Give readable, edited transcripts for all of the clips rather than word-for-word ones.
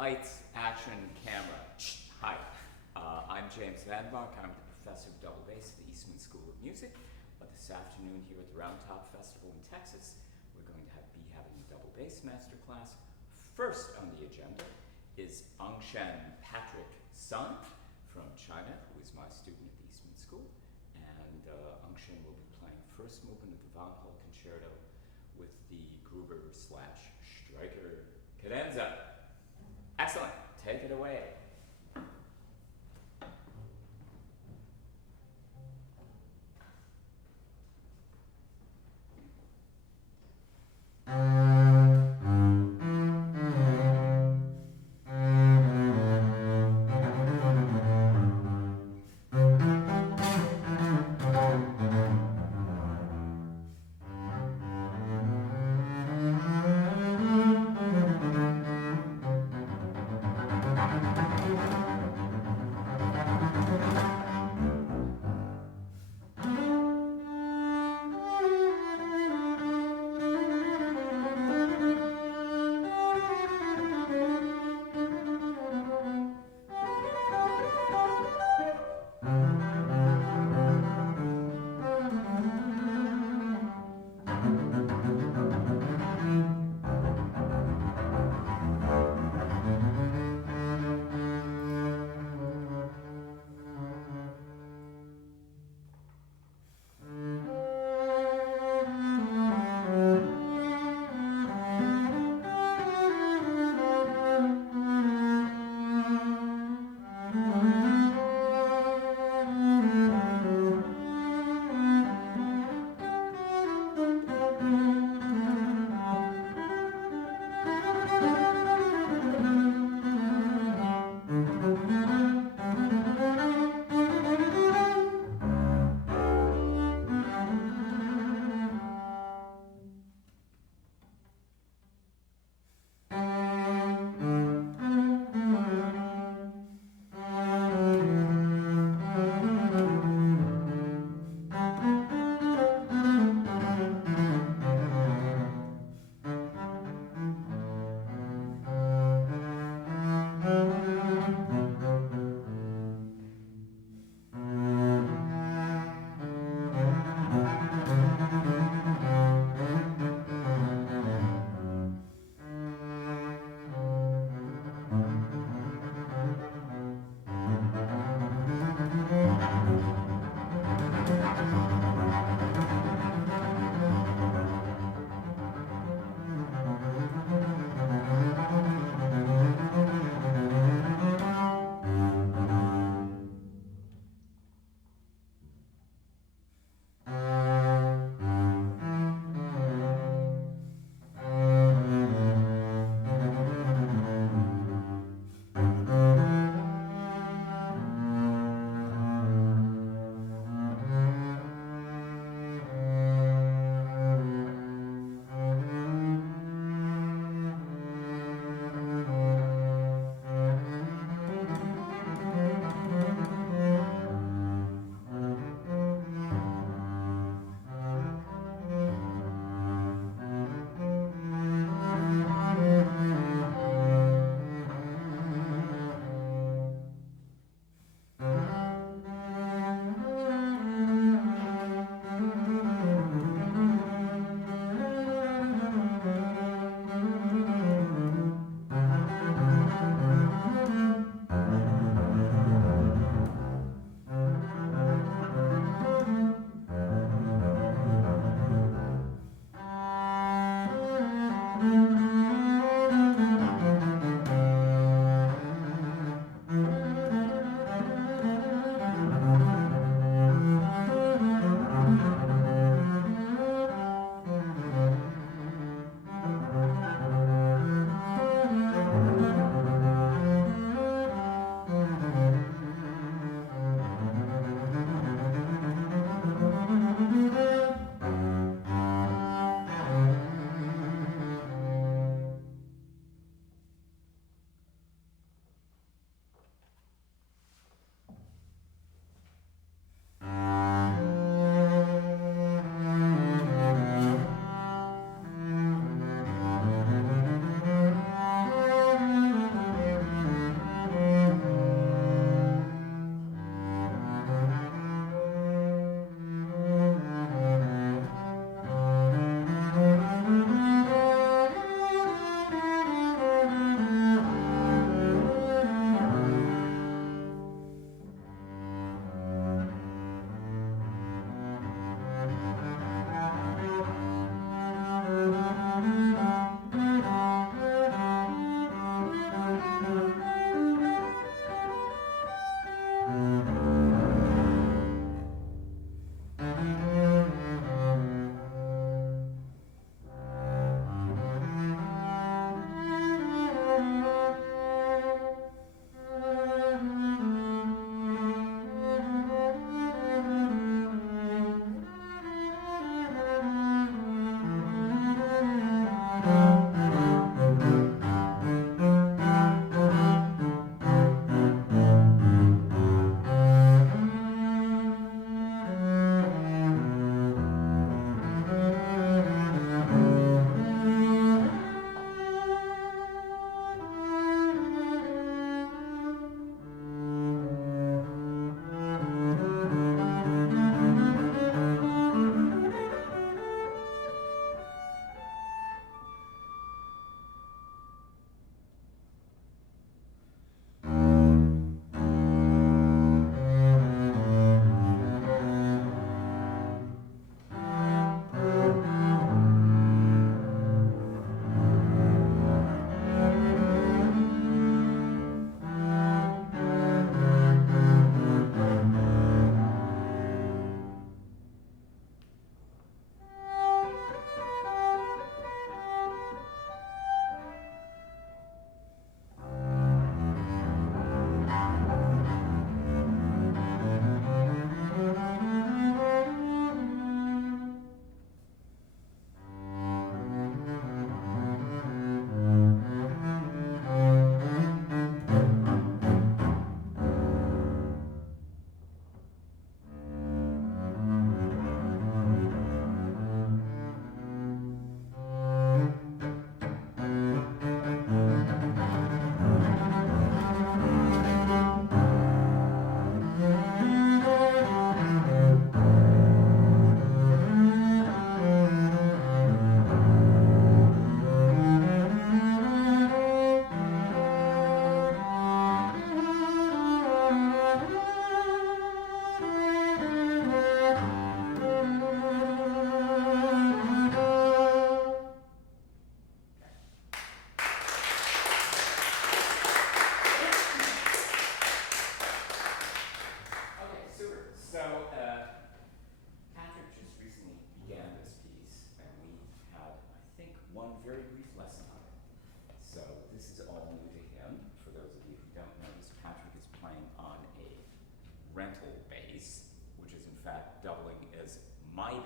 Lights, action, camera. Hi, I'm James VanDemark. I'm the professor of double bass at the Eastman School of Music. This afternoon here at the Round Top Festival in Texas, we're going to be having a double bass masterclass. First on the agenda is Angshen Sun from China, who is my student at the Eastman School. And Angshen will be playing first movement of the Van Hall Concerto with the Gruber/Streicher cadenza. Excellent. Take it away.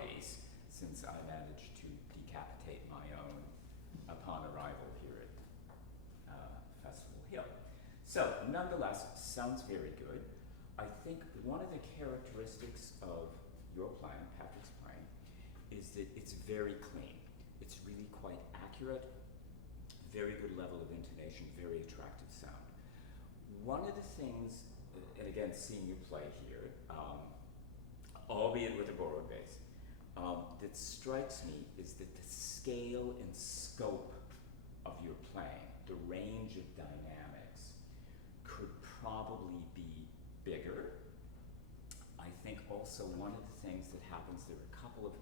bass, since I managed to decapitate my own upon arrival here at Festival Hill. So, nonetheless, sounds very good. I think one of the characteristics of your playing, Patrick's playing, is that it's very clean. It's really quite accurate, very good level of intonation, very attractive sound. One of the things, and again, seeing you play here, albeit with a borrowed bass, that strikes me is that the scale and scope of your playing, the range of dynamics, could probably be bigger. I think also one of the things that happens, there are a couple of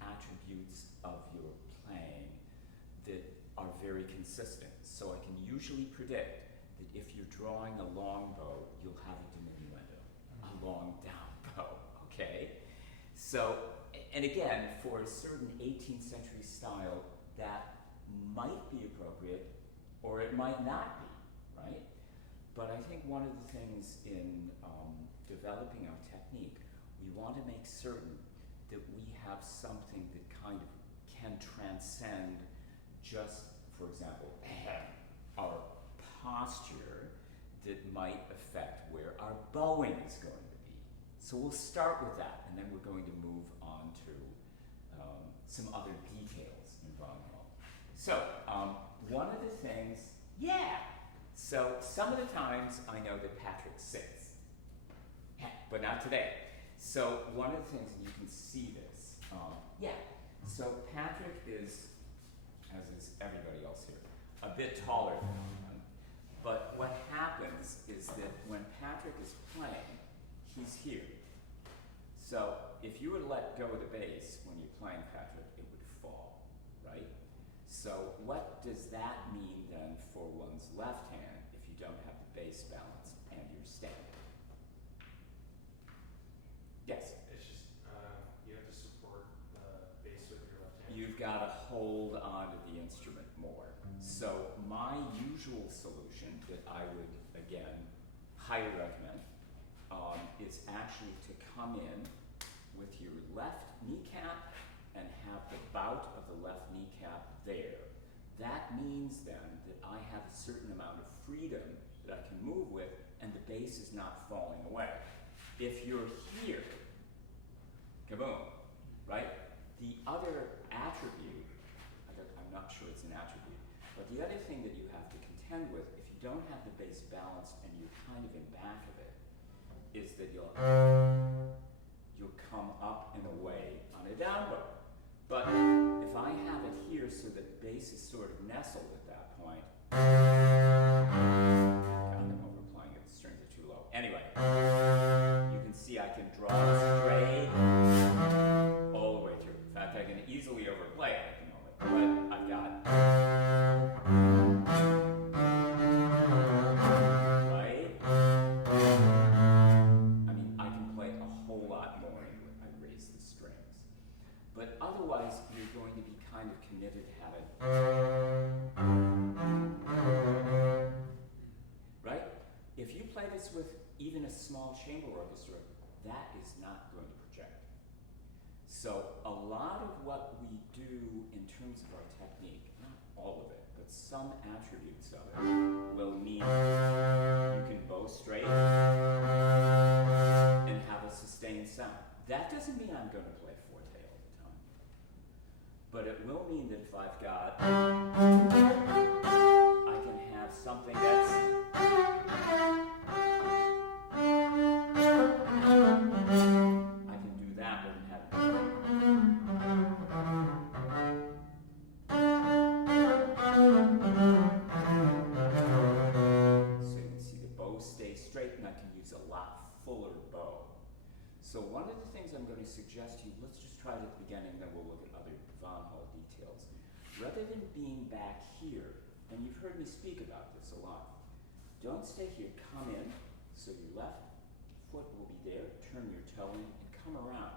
attributes of your playing that are very consistent. So I can usually predict that if you're drawing a long bow, you'll have a diminuendo, a long down bow, okay? So, and again, for a certain 18th century style, that might be appropriate, or it might not be, right? But I think one of the things in developing our technique, we want to make certain that we have something that kind of can transcend just, for example, our posture that might affect where our bowing is going to be. So we'll start with that, and then we're going to move on to some other details in VanDemark. So one of the things, so some of the times I know that Patrick sits, but not today. So one of the things, and you can see this, so Patrick is, as is everybody else here, a bit taller than I am. But what happens is that when Patrick is playing, he's here. So if you were to let go of the bass when you're playing Patrick, it would fall, right? So what does that mean then for one's left hand if you don't have the bass balanced and you're standing? Yes? It's just, you have to support the bass with your left hand. You've got to hold on to the instrument more. So my usual solution that I would, again, highly recommend is actually to come in with your left kneecap and have the bout of the left kneecap there. That means then that I have a certain amount of freedom that I can move with, and the bass is not falling away. If you're here, kaboom, right? The other attribute, I'm not sure it's an attribute, but the other thing that you have to contend with, if you don't have the bass balanced and you're kind of in back of it, is that you'll come up and away on a down bow. But if I have it here so that bass is sort of nestled at that point, God, I'm overplaying it, the strings are too low. Anyway, you can see I can draw straight all the way through. In fact, I can easily overplay it at the moment, but I've got right? I mean, I can play a whole lot more into it. I raise the strings. But otherwise, you're going to be kind of committed to having, right? If you play this with even a small chamber orchestra, that is not going to project. So a lot of what we do in terms of our technique, not all of it, but some attributes of it, will mean you can bow straight and have a sustained sound. That doesn't mean I'm going to play forte all the time. But it will mean that if I've got, I can have something that's, I can do that with having. So you can see the bow stays straight, and I can use a lot fuller bow. So one of the things I'm going to suggest to you, let's just try it at the beginning, then we'll look at other VanDemark details. Rather than being back here, and you've heard me speak about this a lot, don't stay here, come in, so your left foot will be there, turn your toe in, and come around.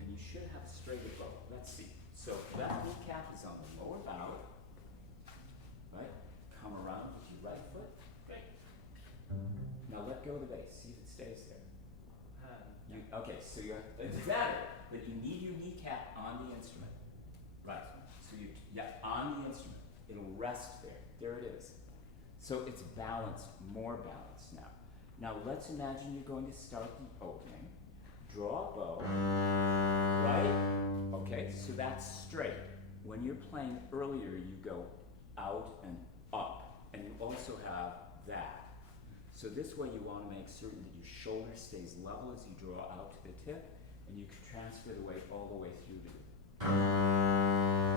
And you should have a straighter bow. Let's see. So left kneecap is on the lower bow, right? Come around with your right foot. Great. Now let go of the bass. See if it stays there. so it's better, but you need your kneecap on the instrument. Right. So on the instrument. It'll rest there. There it is. So it's balanced, more balanced now. Now let's imagine you're going to start the opening. Draw a bow, right? Okay, so that's straight. When you're playing earlier, you go out and up, and you also have that. So this way you want to make certain that your shoulder stays level as you draw out to the tip, and you can transfer the weight all the way through to the.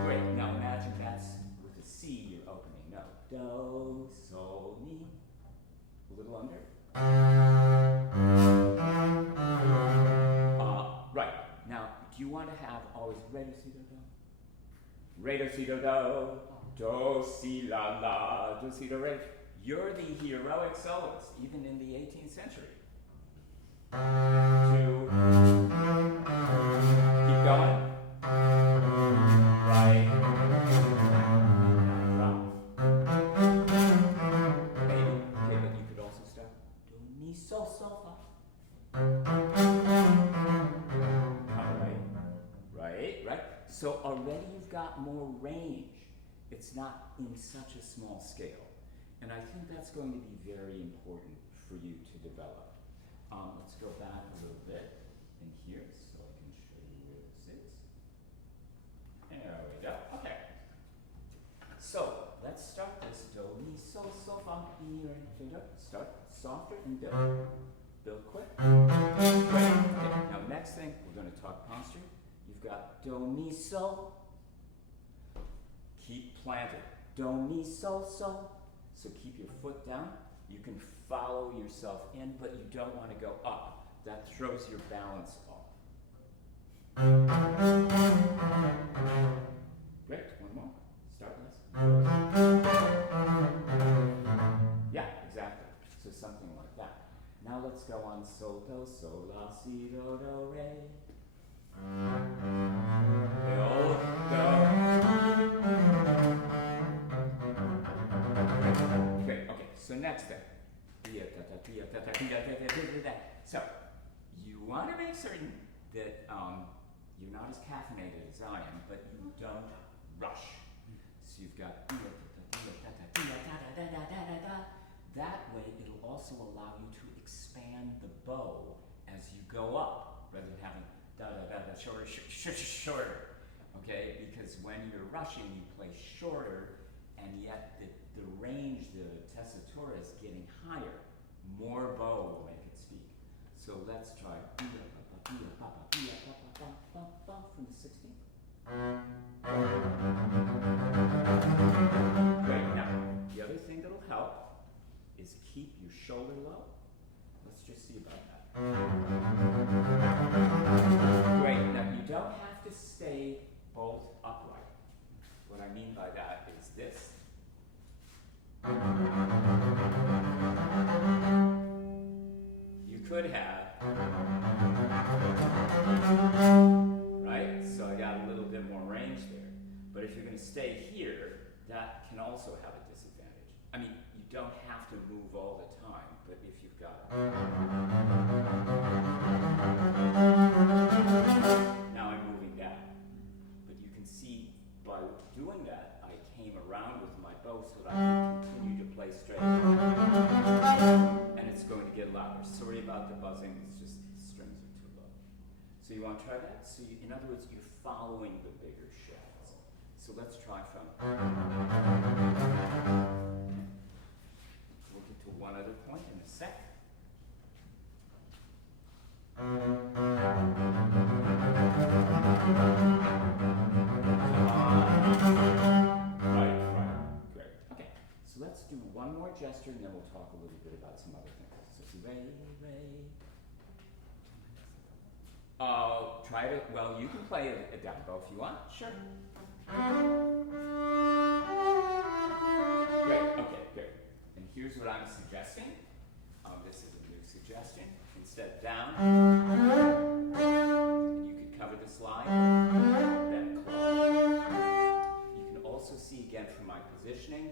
Great, now imagine that's with a C, your opening note. Do, sol, mi. A little under. Right, now, do you want to have always re, do, si, do, do? Re, do, si, do, do, si, la, la, do, si, do, re. You're the heroic soloist, even in the 18th century. Two. Keep going. Right. Drop. Maybe. Okay, but you could also start. Do, mi, sol, sol, fa. Right? So already you've got more range. It's not in such a small scale. And I think that's going to be very important for you to develop. Let's go back a little bit in here so I can show you where this is. There we go. Okay. So let's start this. Do, mi, sol, sol, fa, mi, re, do, do. Start softer and build. Build quick. Great. Okay. Now next thing, we're going to talk posture. You've got do, mi, sol. Keep planted. Do, mi, sol, sol. So keep your foot down. You can follow yourself in, but you don't want to go up. That throws your balance off. Great, one more. Start this. Yeah, exactly. So something like that. Now let's go on sol, do, sol, la, si, do, do, re. Build, do. Okay, so next thing. So, you want to make certain that you're not as caffeinated as I am, but you don't rush. So you've got that way it'll also allow you to expand the bow as you go up, rather than having shorter. Okay, because when you're rushing, you play shorter, and yet the range, the tessitura is getting higher. More bow will make it speak. So let's try from the 16th. Great. Now, the other thing that'll help is keep your shoulder low. Let's just see about that. Great. Now, you don't have to stay both upright. What I mean by that is this. You could have, right? So I got a little bit more range there. But if you're going to stay here, that can also have a disadvantage. I mean, you don't have to move all the time, but if you've got now I'm moving down. But you can see by doing that, I came around with my bow so that I can continue to play straight. And it's going to get louder. Sorry about the buzzing, it's just the strings are too low. So you want to try that? So in other words, you're following the bigger shafts. So let's try from. We'll get to one other point in a sec. Right, great. Okay, so let's do one more gesture and then we'll talk a little bit about some other things. So see, Ray. Try it. Well, you can play a down bow if you want. Sure. Great. Okay, good. And here's what I'm suggesting. This is a new suggestion. Instead, down. And you can cover the slide. Then close. You can also see again from my positioning.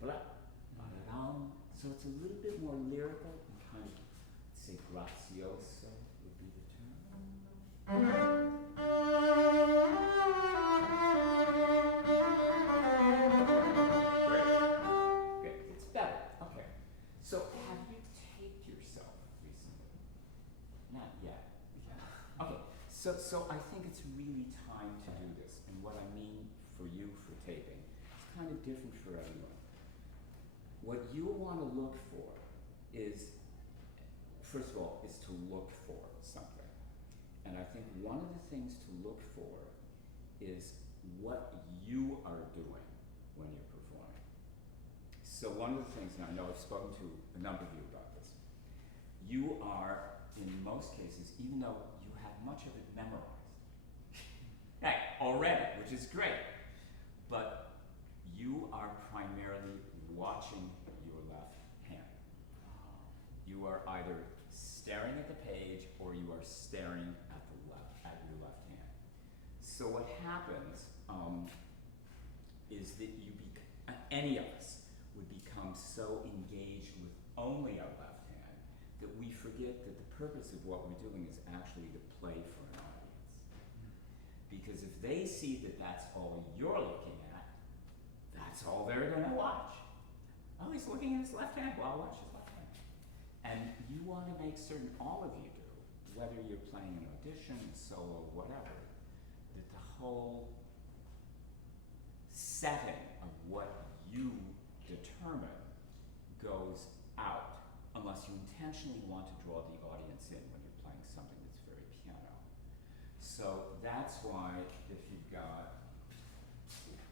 blah, ba-da-dum. So it's a little bit more lyrical and kind of, say, grazioso would be the term. Great. Good. It's better. Okay. So have you taped yourself recently? Not yet. Okay. So I think it's really time to do this. And what I mean for you for taping, it's kind of different for everyone. What you want to look for is, first of all, is to look for something. And I think one of the things to look for is what you are doing when you're performing. So one of the things, and I know I've spoken to a number of you about this, you are, in most cases, even though you have much of it memorized, hey, already, which is great, but you are primarily watching your left hand. You are either staring at the page or you are staring at your left hand. So what happens is that any of us would become so engaged with only our left hand that we forget that the purpose of what we're doing is actually to play for an audience. Because if they see that that's all you're looking at, that's all they're going to watch. Oh, he's looking at his left hand. Well, I'll watch his left hand. And you want to make certain, all of you do, whether you're playing an audition, solo, whatever, that the whole setting of what you determine goes out, unless you intentionally want to draw the audience in when you're playing something that's very piano. So that's why if you've got,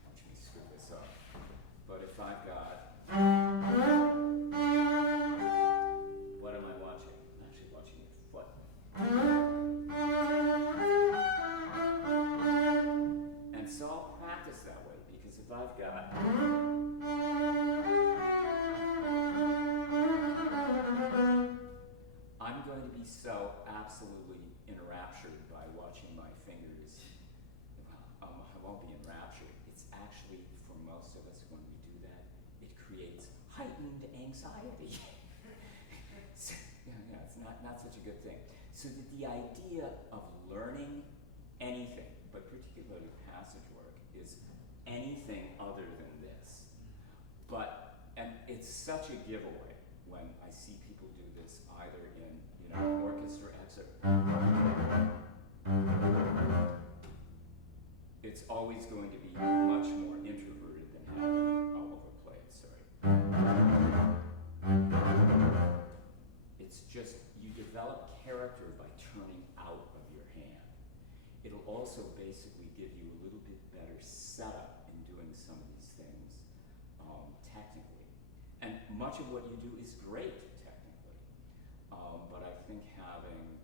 watch me screw this up, but if I've got, what am I watching? I'm actually watching your foot. And so I'll practice that way, because if I've got, I'm going to be so absolutely enraptured by watching my fingers. Well, I won't be enraptured. It's actually, for most of us, when we do that, it creates heightened anxiety. So, yeah, it's not such a good thing. So that the idea of learning anything, but particularly passage work, is anything other than this. And it's such a giveaway when I see people do this either in, orchestra excerpt. It's always going to be much more introverted than having all overplayed, sorry. It's just, you develop character by turning out of your hand. It'll also basically give you a little bit better setup in doing some of these things technically. And much of what you do is great technically, but I think having,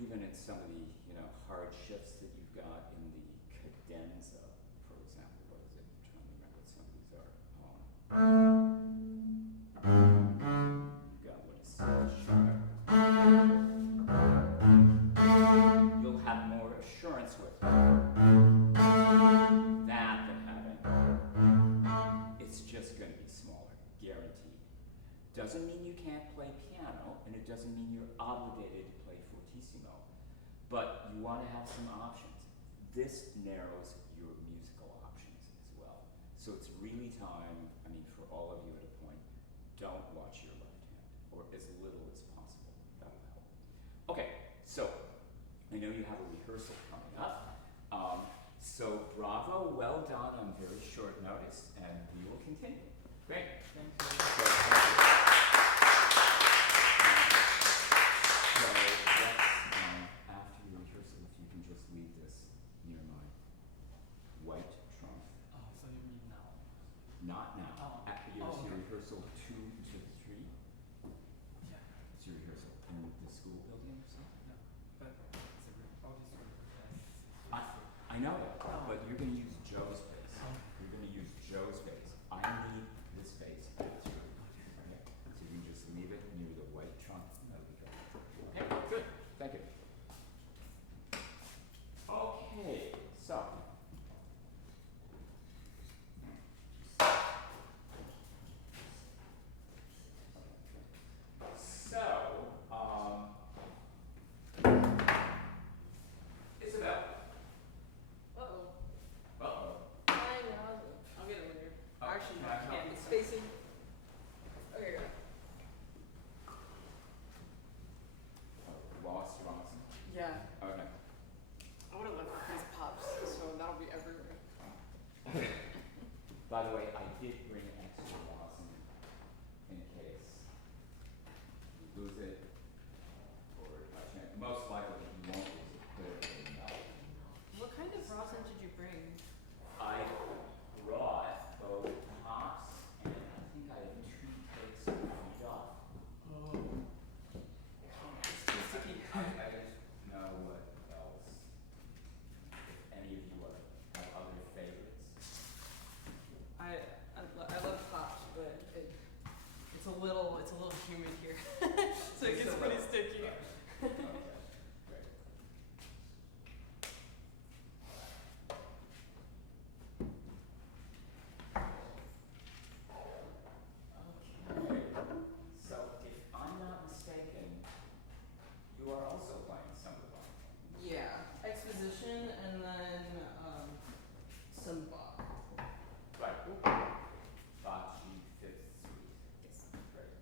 even in some of the hard shifts that you've got in the cadenza, for example, what is it? I'm trying to remember what some of these are. You've got what is sharp. You'll have more assurance with that than having. It's just going to be smaller, guaranteed. Doesn't mean you can't play piano, and it doesn't mean you're obligated to play fortissimo, but you want to have some options. This narrows your musical options as well. So it's really time, for all of you at a point, don't watch your left hand, or as little as possible. That'll help. Okay, so I know you have a rehearsal coming up. So bravo, well done on very short notice, and we will continue. Great. Thank you. So let's, after your rehearsal, if you can just leave this near my white trunk. Oh, so you mean now? Not now. Oh. Your Okay. rehearsal 2 to 3. Yeah. It's your rehearsal in the school building or something? No, but all these I know that, but you're going to use Joe's space. You're going to use Joe's space. I need this space. That's right. Okay. So you can just leave it near the white trunk. That'll be great. Okay, good. Thank you. Okay, so. Spacey. Okay, go. Lost Ronson. Yeah. Okay. I would have left these pops, so that'll be everywhere. By the way, I did bring extra rosin in case you lose it, or by chance. Most likely you won't lose it, but it will not. What kind of rosin did you bring? I brought both tops and I think I have 2 takes of Duff. Oh. It's too sticky. I just know what else. If any of you have other favorites. I love pops, but it's a little humid here, so it gets pretty sticky. Okay, great. Okay, so if I'm not mistaken, you are also playing some of the Yeah, exposition and then some Bach. Right. Bach G Fifth Suite. Yes. Great.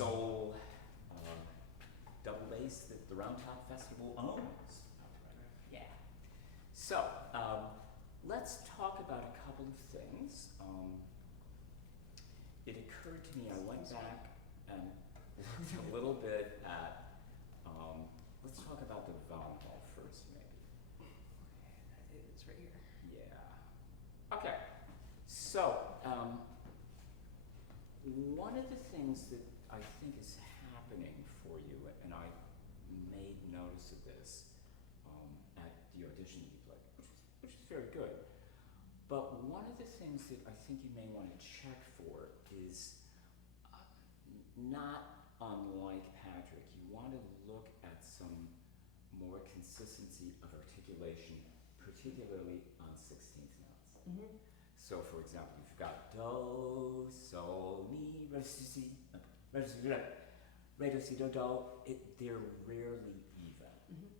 soul double bass that the Round Top Festival owns. Yeah. So, let's talk about a couple of things. It occurred to me, I went back and looked a little bit at, let's talk about the Von Hall first, maybe. It's right here. Yeah. Okay. So, one of the things that I think is happening for you, and I made notice of this at the audition you played, which is very good. But one of the things that I think you may want to check for is not unlike Patrick. You want to look at some more consistency of articulation, particularly on 16th notes. Mm-hmm. So, for example, you've got do, sol, mi, re, si, si, re, si, re, do, si, do, do. They're rarely even. Mm-hmm.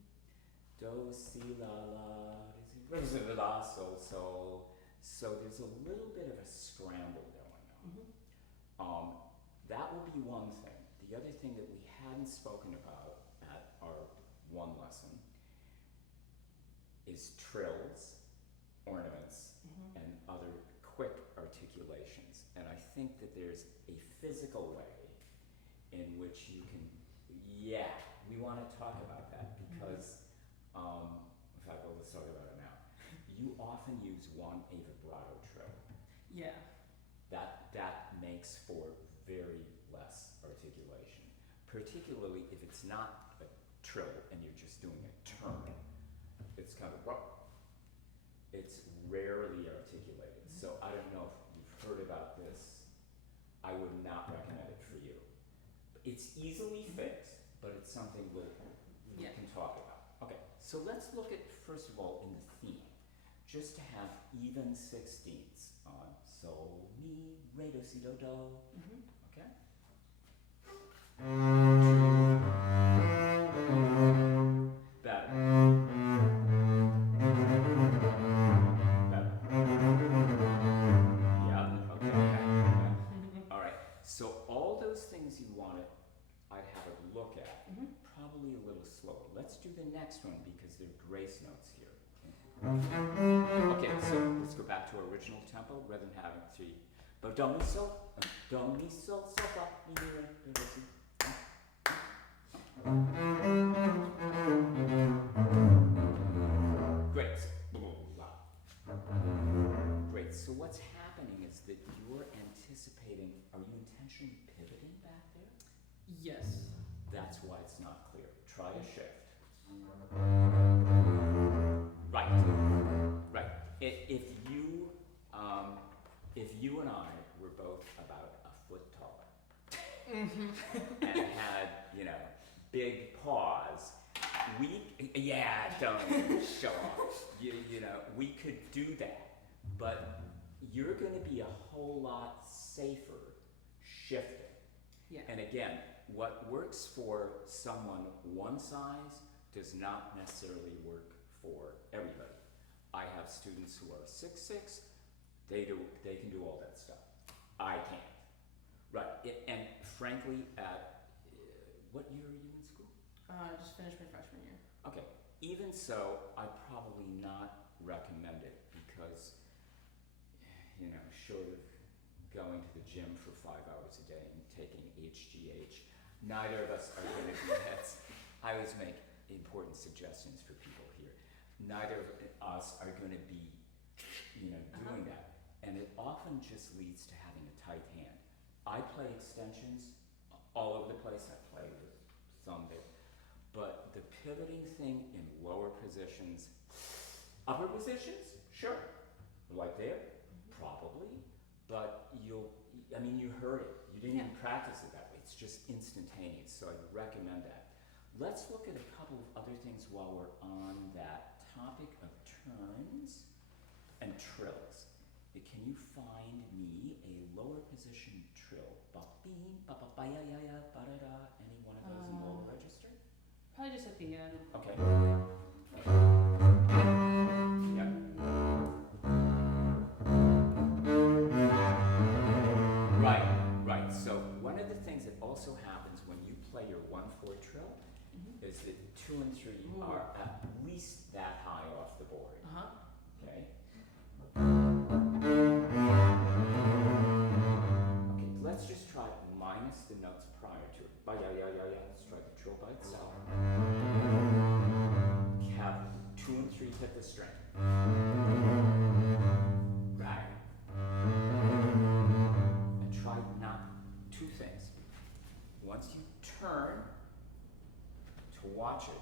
Do, si, la, re, si, la, sol, sol. So there's a little bit of a scramble going on. Mm-hmm. That will be one thing. The other thing that we hadn't spoken about at our one lesson is trills, ornaments, Mm-hmm. and other quick articulations. And I think that there's a physical way in which you can, we want to talk about that because, in fact, well, let's talk about it now. You often use a vibrato trill. Yeah. That makes for very less articulation, particularly if it's not a trill and you're just doing a turn. It's kind of, it's rarely articulated. So I don't know if you've heard about this. I would not recommend it for you. It's easily fixed, but it's something we can talk about. Okay, so let's look at, first of all, in the theme, just to have even 16ths on sol, mi, re, do, si, do, do. Mm-hmm. Okay? Better. Yeah, okay. All right. So all those things you wanted, I'd have a look at. Mm-hmm. Probably a little slower. Let's do the next one because they're grace notes here. Okay, so let's go back to our original tempo rather than having three. But do, mi, sol, fa, mi, re, do, si. Great. Great. So what's happening is that you're anticipating, are you intentionally pivoting back there? Yes. That's why it's not clear. Try a shift. Right. Right. If you and I were both about a foot taller Mm-hmm. and had, big paws, don't show off. We could do that, but you're going to be a whole lot safer shifting. Yeah. And again, what works for someone one size does not necessarily work for everybody. I have students who are 6'6", they can do all that stuff. I can't. Right, and frankly, at what year are you in school? Just finished my freshman year. Okay, even so, I'd probably not recommend it because, short of going to the gym for 5 hours a day and taking HGH, neither of us are going to do that. I always make important suggestions for people here. Neither of us are going to be, doing that. And it often just leads to having a tight hand. I play extensions all over the place. I play with thumb there. But the pivoting thing in lower positions, upper positions, sure. Right there, probably. But you heard it. You didn't even practice it that way. It's just instantaneous. So I'd recommend that. Let's look at a couple of other things while we're on that topic of turns and trills. Can you find me a lower position trill? Ba-beam, ba-ba-ba-ya-ya-ya, ba-da-da. Any one of those in lower register? Probably just at the end. Okay. Yep. Right. So one of the things that also happens when you play your 1/4 trill Mhm. is that 2 and 3 Ooh. are at least that high off the board. Uh-huh. Okay? Okay, let's just try minus the notes prior to it. Ba-ya-ya-ya-ya. Let's try the trill by itself. Have 2 and 3 hit the string. Right. And try not two things. Once you turn to watch it,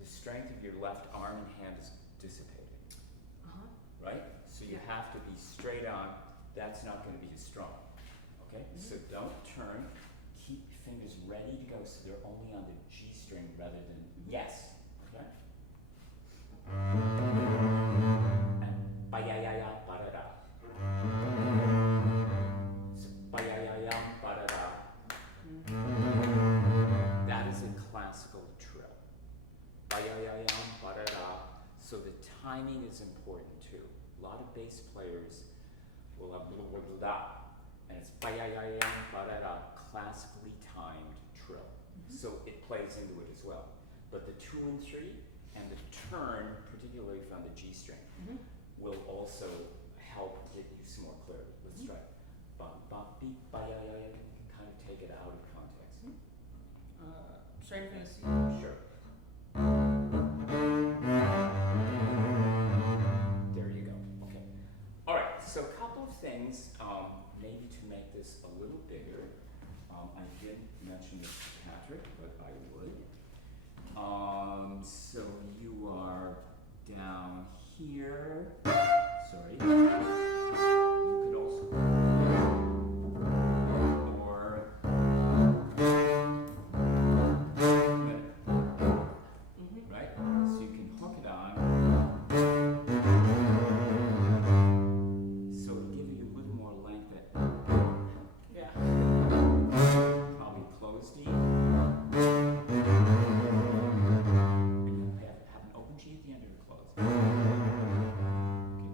the strength of your left arm and hand is dissipated. Uh-huh. Right? So you Yeah. have to be straight on. That's not going to be as strong. Okay? So don't turn. Keep your fingers ready to go so they're only on the G string rather than yes. Okay? And ba-ya-ya-ya, ba-da-da. So ba-ya-ya-ya, ba-da-da. That is a classical trill. Ba-ya-ya-ya, ba-da-da. So the timing is important too. A lot of bass players will have blah, blah, blah, blah, and it's ba-ya-ya-ya, ba-da-da, classically timed trill. So it plays into it as well. But the 2 and 3 and the turn, particularly from the G string, Mhm. will also help get you some more clarity. Let's try it. Bum, bum, beep, ba-ya-ya-ya. You can kind of take it out of context. Starting from the C. Sure. There you go. Okay. All right. So a couple of things, maybe to make this a little bigger. I didn't mention this to Patrick, but I would. So you are down here. Sorry. You could also, or right? So you can hook it on. So it'll give you a little more length at Yeah. probably closed D. Have an open G at the end or closed. Okay,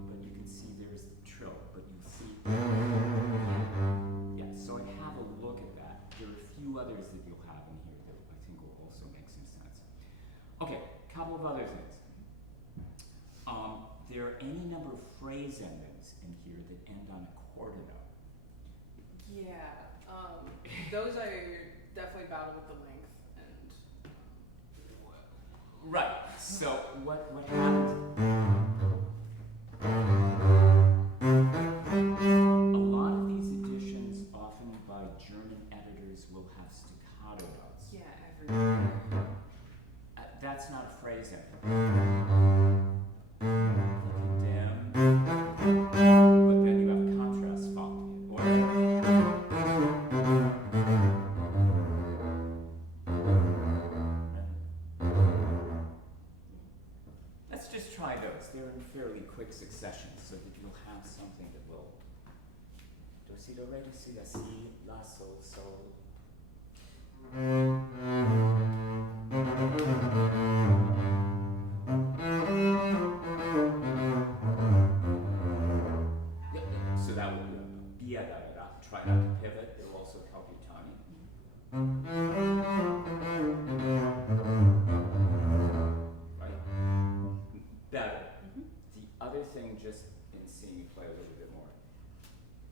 but you can see there's the trill, but you see. Yeah, so I have a look at that. There are a few others that you'll have in here that I think will also make some sense. Okay, couple of other things. There are any number of phrase endings in here that end on a quarter note. Yeah. Those I definitely battle with the length and Right. So what happens? A lot of these editions, often by German editors, will have staccato notes. yeah, everywhere. That's not a phrase ending. Dim. But then you have a contrast following it. Or let's just try those. They're in fairly quick succession so that you'll have something that will do, si, do, re, do, si, la, si, la, sol, sol. So that will be a da da da. Try not to pivot. It'll also help your timing. Right? Better. The other thing, just in seeing you play a little bit more,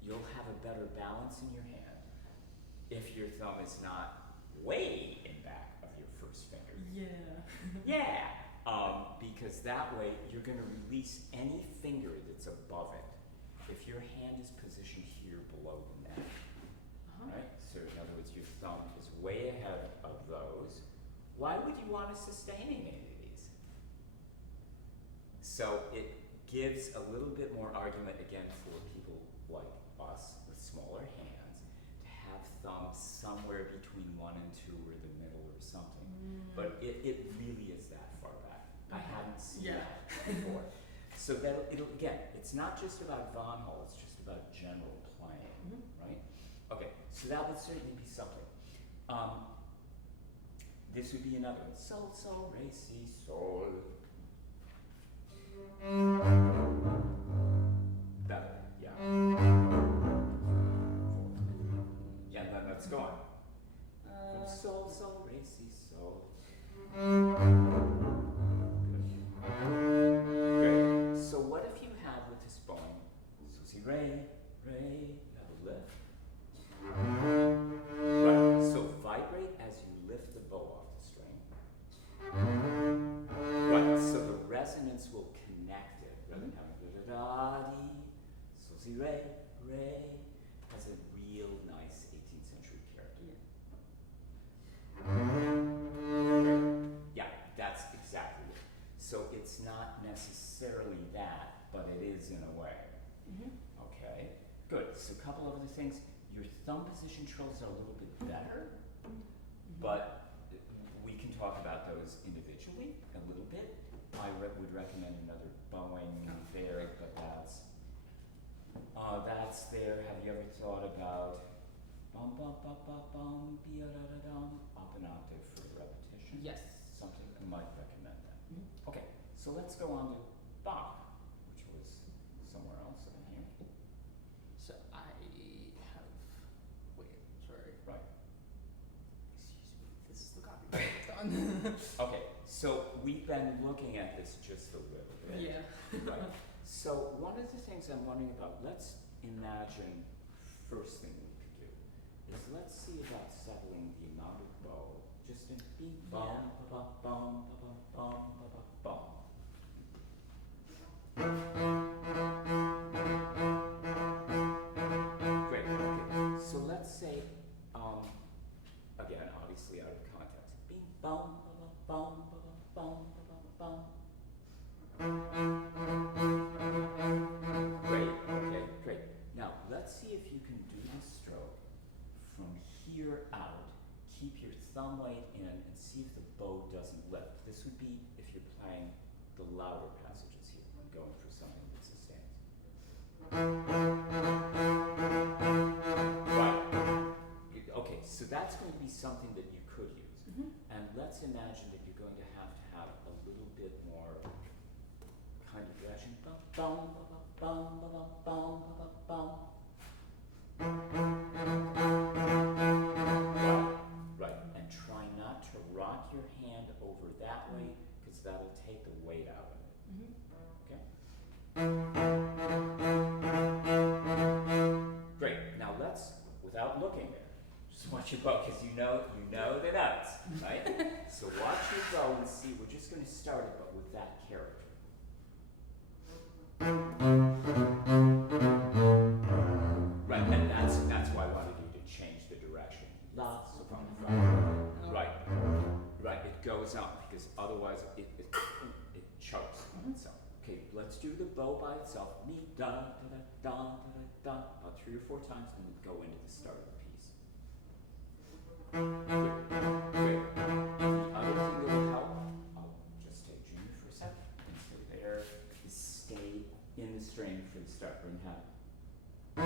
you'll have a better balance in your hand if your thumb is not way in back of your first finger. Yeah. Yeah. Because that way you're going to release any finger that's above it. If your hand is positioned here below the neck, right? So in other words, your thumb is way ahead of those. Why would you want to sustain any of these? So it gives a little bit more argument again for people like us with smaller hands to have thumbs somewhere between 1 and 2 or the middle or something. But it really is that far back. I haven't seen that before. So that it'll again, it's not just about Von Hall, it's just about general playing, right? Okay, so that would certainly be something. This would be another one. Sol, sol, re, si, sol. Better, yeah. Yeah, let's go on. From sol, sol, re, si, sol. Good. So what if you had with this bowing, so si, re, you have a lift. Right, so vibrate as you lift the bow off the string. Right, so the resonance will connect it, rather than having da-da-da-dee, so si, re, has a real nice 18th century character. Great. Yeah, that's exactly it. So it's not necessarily that, but it is in a way. Okay, good. So a couple of other things. Your thumb position trills are a little bit better, but we can talk about those individually a little bit. I would recommend another bowing there, but that's there. Have you ever thought about bum bum bum bum bum be da da dum up an octave for repetition? Yes. Something I might recommend that. Okay, so let's go on to Bach, which was somewhere else in here. So I have. Wait, sorry. Right. Excuse me. This is the copy done. Okay, so we've been looking at this just a little bit. Yeah. Right. So one of the things I'm wondering about, let's imagine first thing we could do is let's see about settling the amount of bow just in beat bum ba bum ba bum ba bum. Great. Okay. So let's say again, obviously out of context. Beat bum ba bum ba bum ba bum. Great, okay, great. Now, let's see if you can do the stroke from here out. Keep your thumb weight in and see if the bow doesn't lift. This would be if you're playing the louder passages here. I'm going for something that sustains. Right. Okay, so that's going to be something that you could use. And let's imagine that you're going to have a little bit more kind of direction. Bum, bum, bum, bum, bum, bum, bum. Right, and try not to rock your hand over that way, because that'll take the weight out of it. Okay? Great. Now let's, without looking there, just watch your bow, because you know the notes, right? So watch your bow and see. We're just going to start it, but with that character. Right, and that's why I wanted you to change the direction. La, so from right, it goes up because otherwise it chokes on itself. Okay, let's do the bow by itself. Me da da da da da da, about 3 or 4 times, and then go into the start of the piece. Good. The other thing that will help, I'll just take Junior for a sec, and so there is stay in the string for the start. Bring hat. You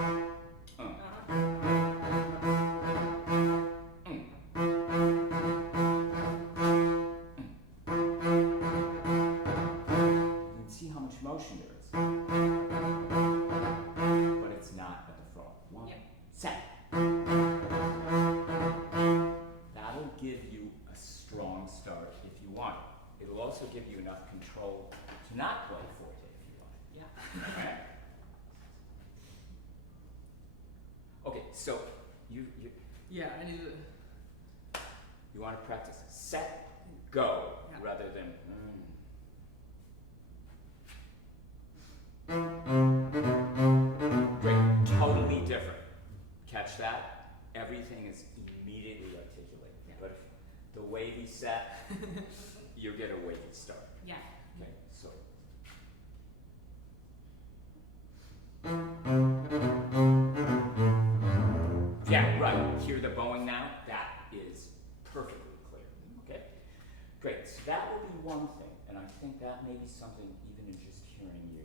can see how much motion there is, but it's not at the front. One, set. That'll give you a strong start if you want. It'll also give you enough control to not play forte if you want. Yeah. Okay. Okay, so you Yeah, I need to. want to practice set, go, rather than Great, totally different. Catch that? Everything is immediately articulated. Yeah. But if the wavy set, you get a wavy start. Yeah. Okay, so. Yeah, right. Hear the bowing now? That is perfectly clear. Okay? Great. So that will be one thing, and I think that may be something, even in just hearing you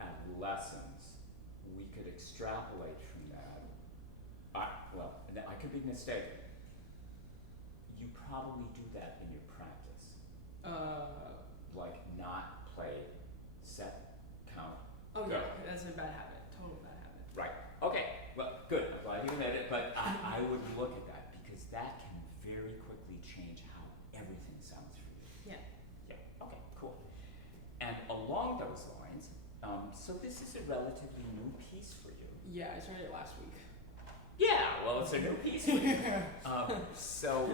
at lessons, we could extrapolate from that. I could be mistaken. You probably do that in your practice. Like not play, set, count, Oh go. yeah, that's a bad habit. Total bad habit. Right. Okay. Well, good. I'm glad you admit it, but I would look at that because that So this is a relatively new piece for you. Yeah, I started it last week. Yeah, well, it's a new piece for you. So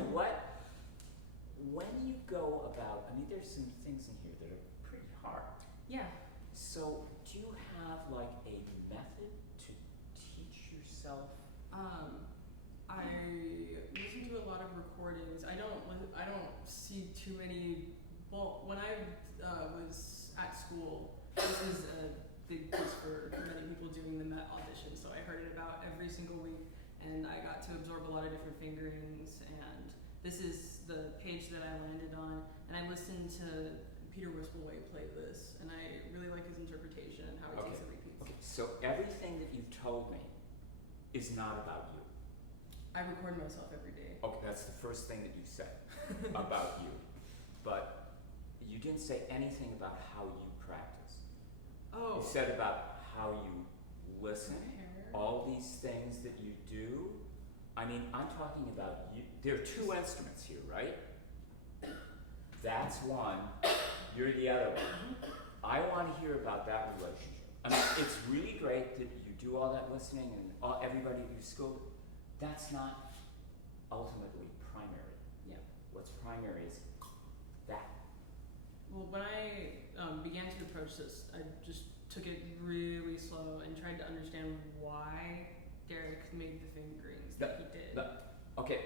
when you go about, I mean, there's some things in here that are pretty hard. Yeah. So do you have like a method to teach yourself? I listen to a lot of recordings. I don't see too many. Well, when I was at school, this is a big piece for many people doing the Met audition. So I heard it about every single week, and I got to absorb a lot of different fingerings. And this is the page that I landed on, and I listened to Peter Wispelway play this, and I really like his interpretation and how he takes every piece. Okay, so everything that you've told me is not about you. I record myself every day. Okay, that's the first thing that you said about you. But you didn't say anything about how you practice. Oh. You said about how you listen, Hair. all these things that you do. I mean, I'm talking about you. There are two instruments here, right? That's one, you're the other one. I want to hear about that relationship. I mean, it's really great that you do all that listening and everybody at your school. That's not ultimately primary. Yeah. What's primary is that. Well, when I began to approach this, I just took it really slow and tried to understand why Derek made the fingerings that he did. Okay,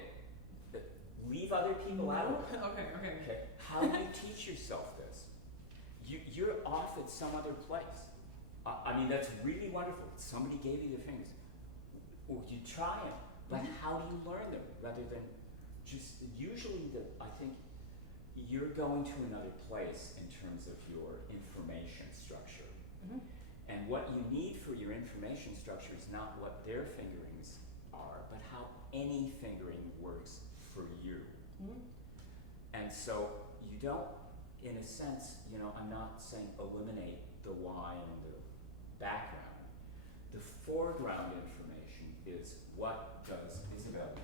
leave other people out. Okay. How do you teach yourself this? You're off at some other place. I mean, that's really wonderful. Somebody gave you the fingers. Or you try them, but how do you learn them rather than just usually I think you're going to another place in terms of your information structure. Mm-hmm. And what you need for your information structure is not what their fingerings are, but how any fingering works for you. Mm-hmm. And so you don't, in a sense, I'm not saying eliminate the why and the background. The foreground information is what does Isabella do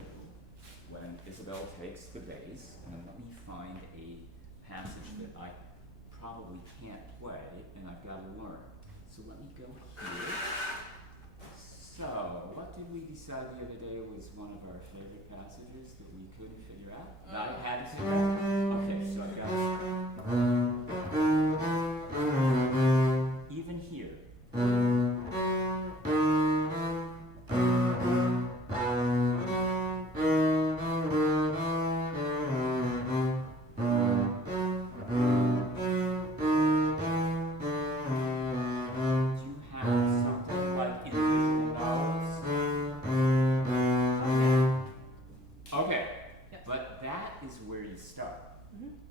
when Isabella takes the bass, and let me find a passage that I probably can't play and I've got to learn. So let me go here. So, what did we decide the other day was one of our favorite passages that we couldn't figure out? That I had to figure out? Okay, so I got even here.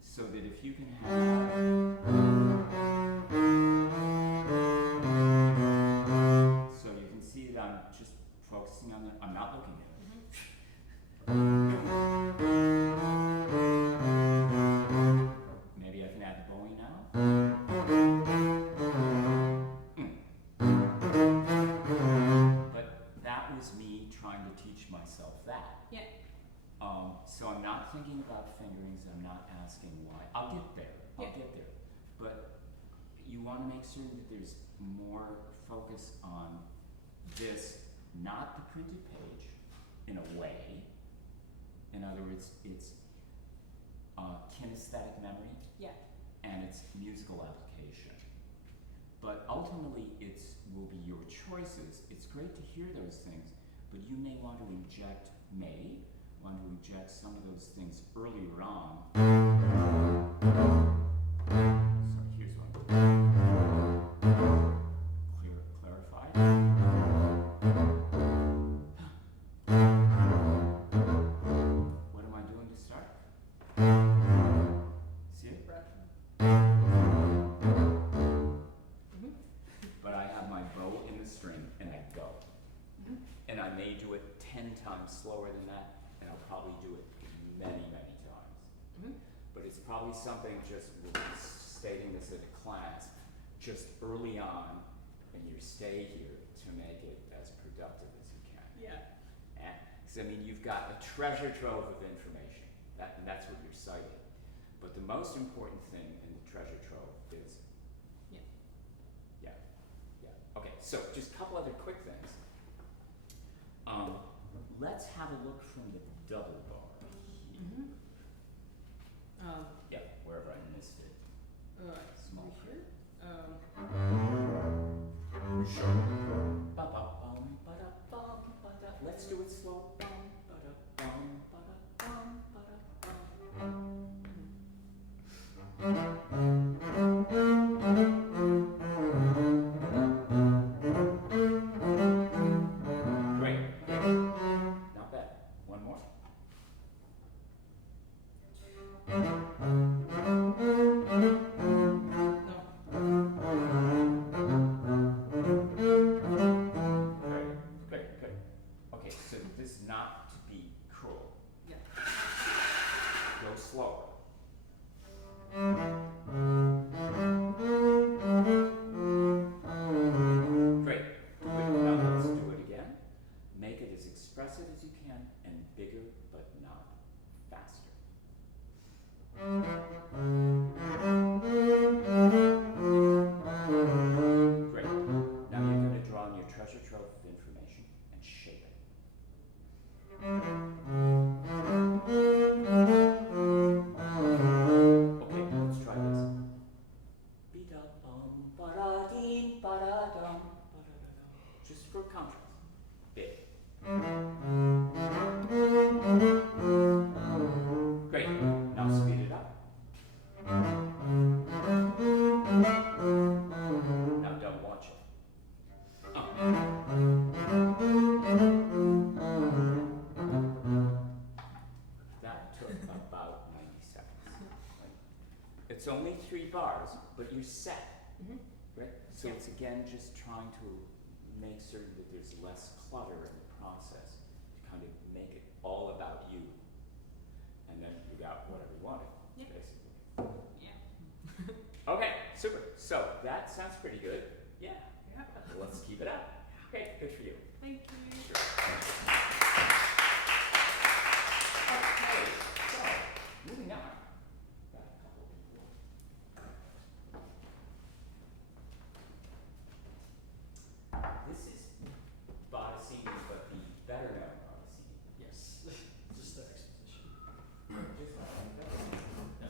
So that if you can have so you can see that I'm just focusing on I'm not looking at it. Maybe I can add Bowie now. But that was me trying to teach myself that. Yeah. So I'm not thinking about fingerings, I'm not asking why. I'll get there, I'll get there. But you want to make certain that there's more focus on this, not the printed page, in a way. In other words, it's kinesthetic memory, and it's musical application. But ultimately, will be your choices. It's great to hear those things, but you may want to inject some of those things earlier on. Sorry, here's one. Clarify. What am I doing to start? See it? But I have my bow in the string and I go. And I may do it 10 times slower than that. And I'll probably do it many, many times. But it's probably something we'll be stating this at a class, just early on in your stay here to make it as productive as you can. Yeah. Because I mean, you've got a treasure trove of information, and that's what you're citing. But the most important thing in the treasure trove is, yeah. Okay, so just a couple other quick things. Let's have a look from the double bar here. Mm-hmm. Yeah, wherever I missed it. Small Here. Sure. Ba-ba-bum, ba-da-bum, ba-da. Let's do it slow. Bum, ba-da-bum, ba-da-bum, ba-da-bum. Great. Not bad. One more. Good. Okay, so this is not to be cruel. Yeah. Go slower. Great. Good. Now let's do it again. Make it as expressive as you can and bigger, but not faster. Great. Now you're going to draw on your treasure trove of information and shape it. Okay, let's try this. Be-da-bum, ba-da-dee, ba-da-dum, ba-da-da-dum. Just for contrast. Big. Great. Now speed it up. Now don't watch it. That took about 90 seconds. Right? It's only 3 bars, but you're set. Mm-hmm. Right? So it's again just trying to make certain that there's less clutter in the process to kind of make it all about you. And then you got whatever you wanted, Yeah. basically. Yeah. Okay, super. So that sounds pretty good. Yeah. Yeah. Let's keep it up. Okay, good for you. Thank you. Sure. Okay, so moving on. Got a couple of people. This is Bottesini, but the better known Bottesini. Yes. Just the exposition. Just like that. No.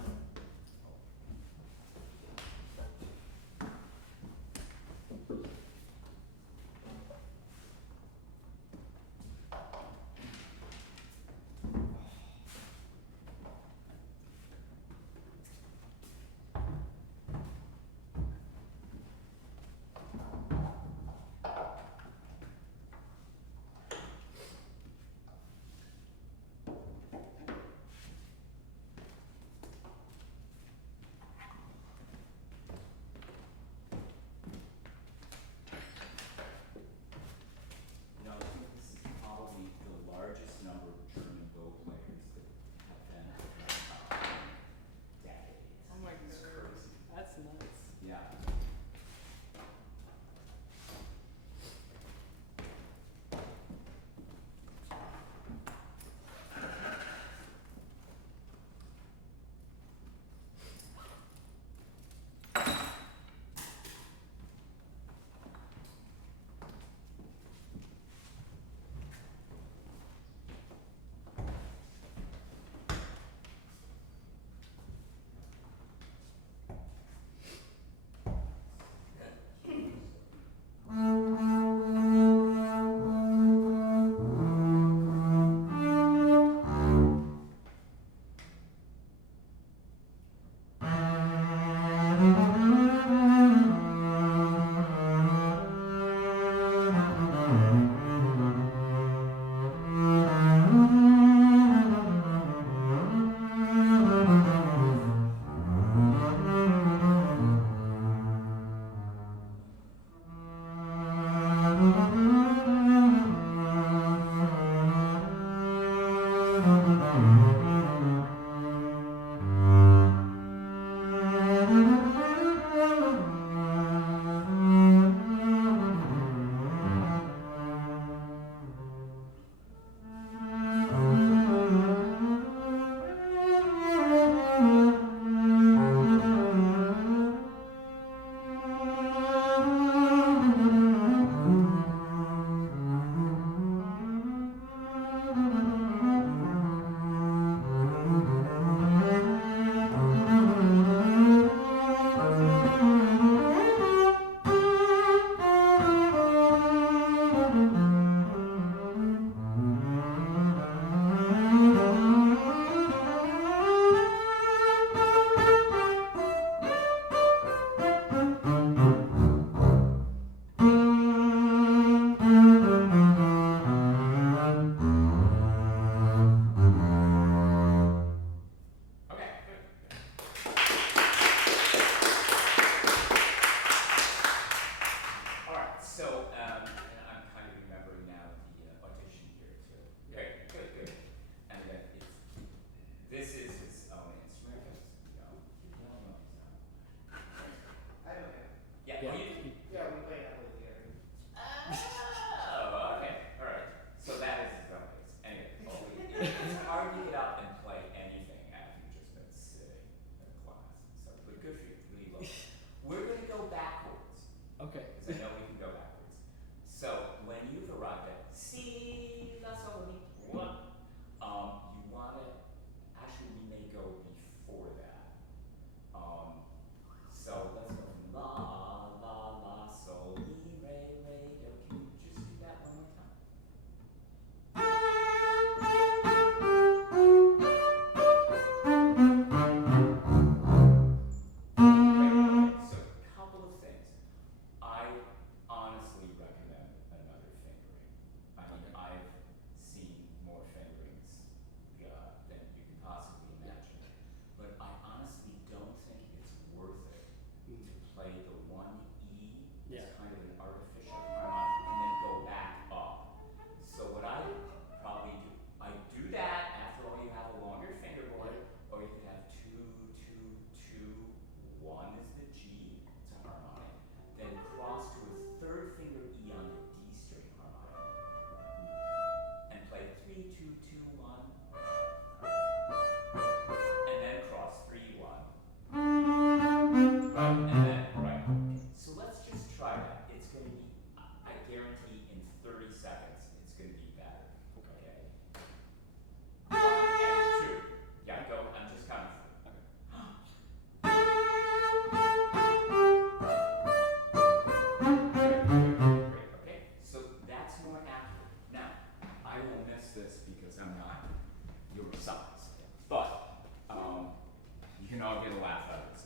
all get a laugh out of this.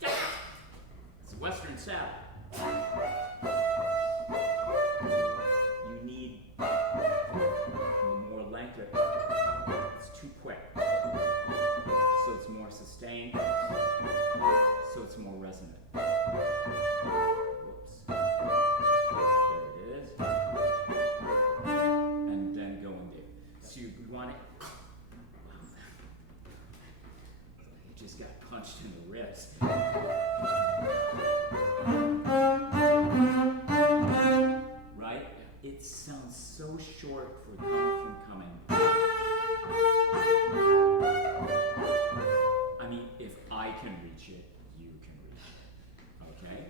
Okay. It's a Western saddle. You need more length. It's too quick, so it's more sustained, so it's more resonant. Whoops. There it is. And then go in there. So we want it. It just got punched in the ribs. Right? It sounds so short for coming. I mean, if I can reach it, you can reach it. Okay?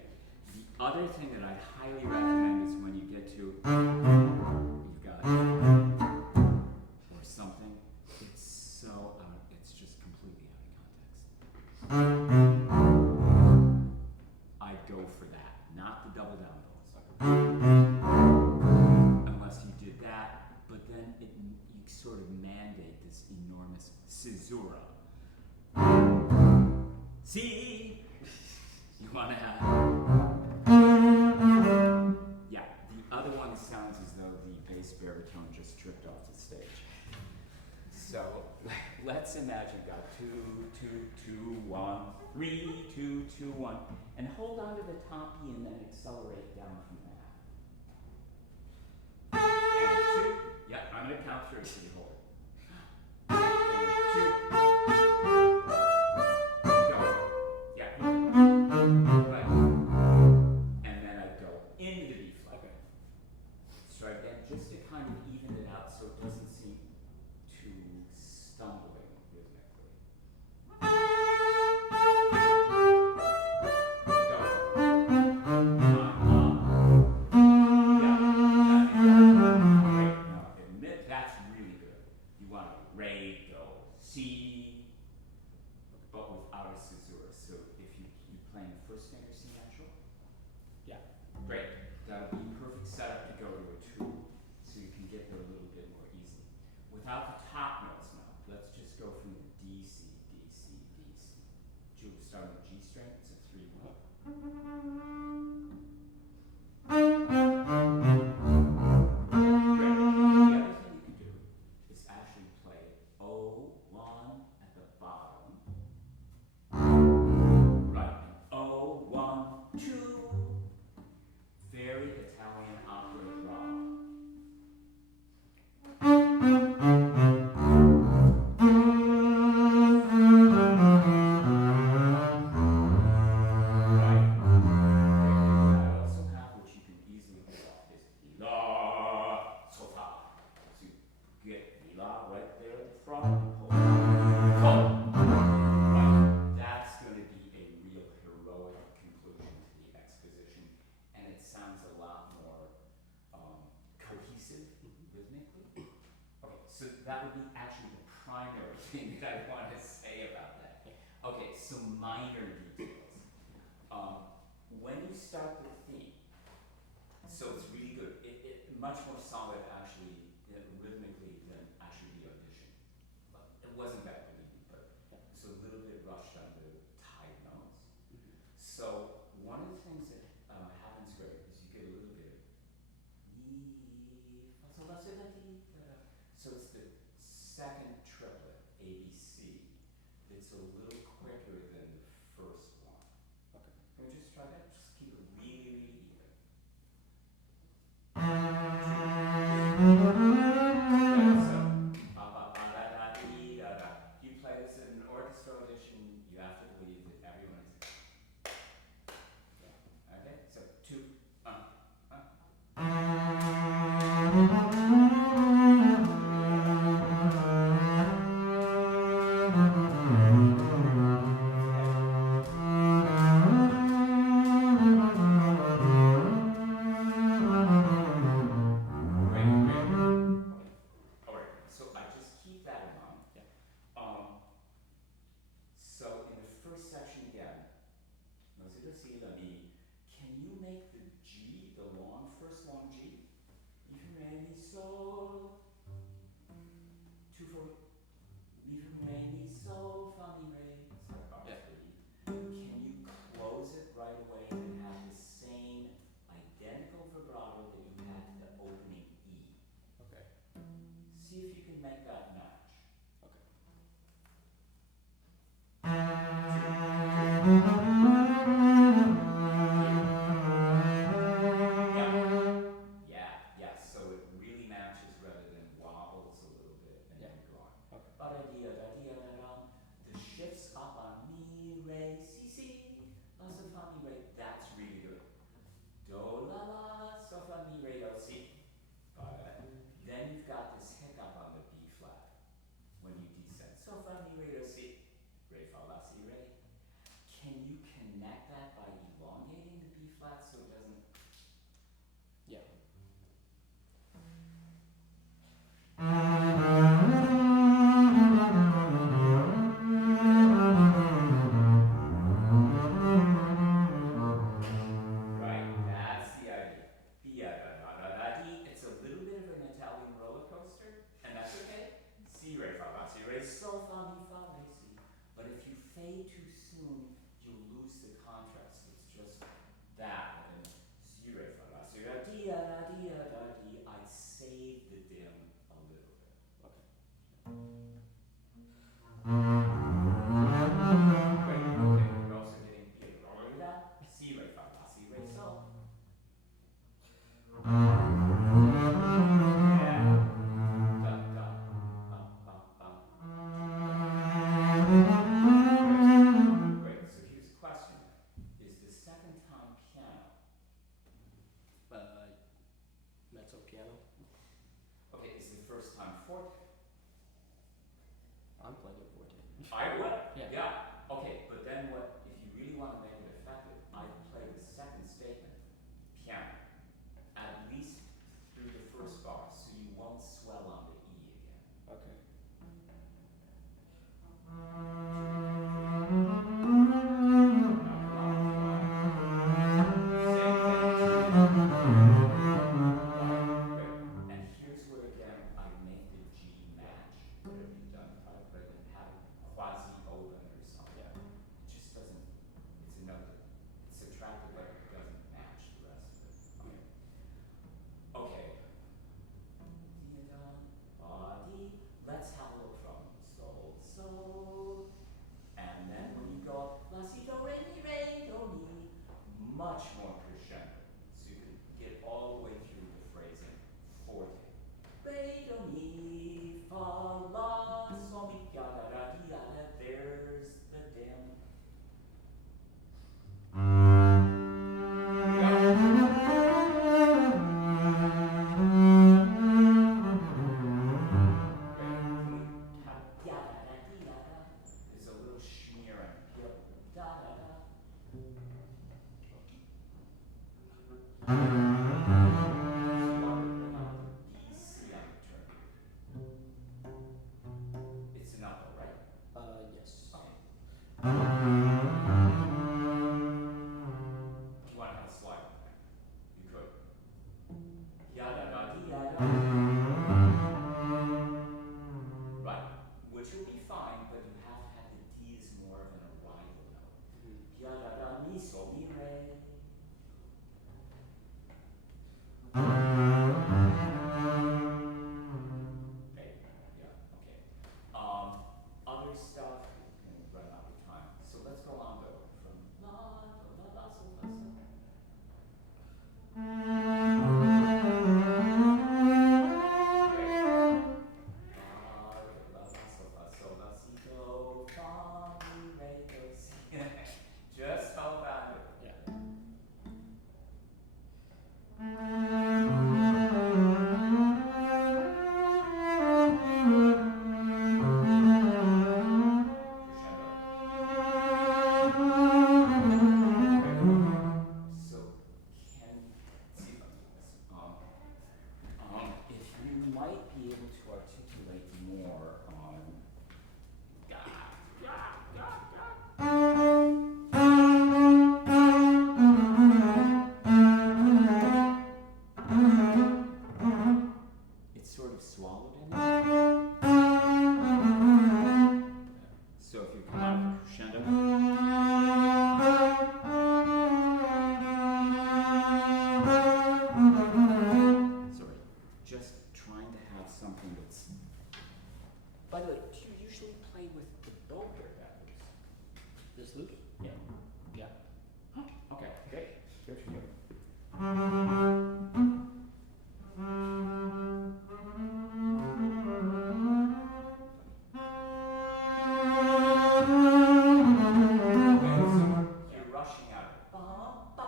The other thing that I highly recommend is when you get to, you've got, or something, it's so out, it's just completely out of context. I'd go for that, not the double down bows. Unless you did that, but then you sort of mandate this enormous caesura. See? You want to have... Yeah, the other one sounds as though the bass baritone just tripped off the stage. So, let's imagine got 2, 2, 2, 1, 3, 2, 2, 1, and hold on to the top E and then accelerate down from that. And 2, yeah, I'm going to count 3 so you hold it. Right. And then I go into the B flat. Okay. So again, just to kind of even it out so it doesn't seem too stumbling rhythmically. Great. Now admit that's really good. You want a Re, Do, C, but without a caesura. So if you playing first finger C natural? Yeah. Great. That'll be a perfect setup to go to a 2, so you can get there a little bit more easily. Without the top notes now, let's just go from the D, C, D, C, D, C. Start on the G string, it's a 3-1. Great. The other thing you can do is actually play O1 at the bottom. Right. O, 1, 2. Very Italian opera drama. Right. I also have, which you can easily pull off, is La, so top. So you get La right there at the front. Pull. Right. That's going to be a real heroic conclusion to the exposition, and it sounds a lot more cohesive rhythmically. Okay, so that would be actually the primary thing that I want to say about that. Okay, some minor details. When you start the theme, so it's really good. It much more solid actually rhythmically than actually the audition. But it wasn't bad, believe me, but it's a little bit rushed on the tied notes. So one of the things that happens here is you get a little bit of so it's the second triplet, ABC, that's a little quicker than the first one. Okay. Can we just try that? Just keep it really, really even. Right, so, ba-ba-ba-da-da-dee-da-da. If you play this in an orchestra audition, you have to believe that everyone is. Yeah. Okay, so 2, sol, 2, 4, mi, fa, mi, sol, fa, Yeah. So it really matches rather than wobbles a little bit and Yeah. then go on. Okay. Ba-da-dee-da-da-dee-da-da. The shifts up on mi, re, si, si, la, so, fa, mi, re. That's really good. Do, la, la, so, fa, mi, re, do, si. Got it. Then you've got this hiccup on the B flat when you descend. So, fa, mi, re, do, si. Re, fa, la, si, re. Can you connect that by elongating the B flat so it doesn't? Yeah. Right, that's the idea. Dia-da-da-da-da-dee. It's a little bit of an Italian roller coaster, and that's okay. Si, re, fa, la, si, re, sol, fa, mi, fa, re, si. But if you fade too soon, you'll lose the contrast. It's just that. And si, re, fa, la, si, re, dia-da-dia-da-dee. I'd save the dim a little bit. Okay. Great, okay, we're also getting da, si, re, fa, la, si, re, sol. Yeah. Da, da, bum, bum, bum. Great. So here's a question then. Is the second time piano? Mezzo piano. Okay, is the first time forte? I'm playing it forte. I would. Yeah. Okay, but then what, if you really want to make it effective, I'd play the second statement, piano, at least through the first bar, so you won't swell on the E again. Okay. And here's where again I make the G match whatever you've done, try to play it, have it quasi open or something. Yeah. It just doesn't, it's a note that it's attractive but it doesn't match the rest of it. Okay. Body. Let's have a look from sol, sol. And then when you go la, si, do, re, do, mi, much more crescendo. So you can get all the way through the phrasing forte. Re, do, mi, fa, la, sol, mi, ga, da, da, di, da, da. There's the dim. There's a little schmear and pip. Da da da. So you want to bring out the BC on the turn. It's enough, though, right? Yes. Okay. You want to have a slide with that? You could. Ya da da dee da da. Right, which will be fine, but you have to have the D as more of an arrival note. Ya da da mi sol mi re. Okay, yeah, okay. Other stuff, we're gonna run out of time. So let's go on though from la do la la sol fa sol. Just hold on to it. Yeah. So can see if I'm doing this. If you might be able to articulate more on it's sort of swallowed in it. So if you come out of a crescendo. Sorry, just trying to have something that's. By the way, do you usually play with the bow or that loose? This loose? Yeah. Yeah. Okay, great. Good for you. Okay, so you're rushing out of it.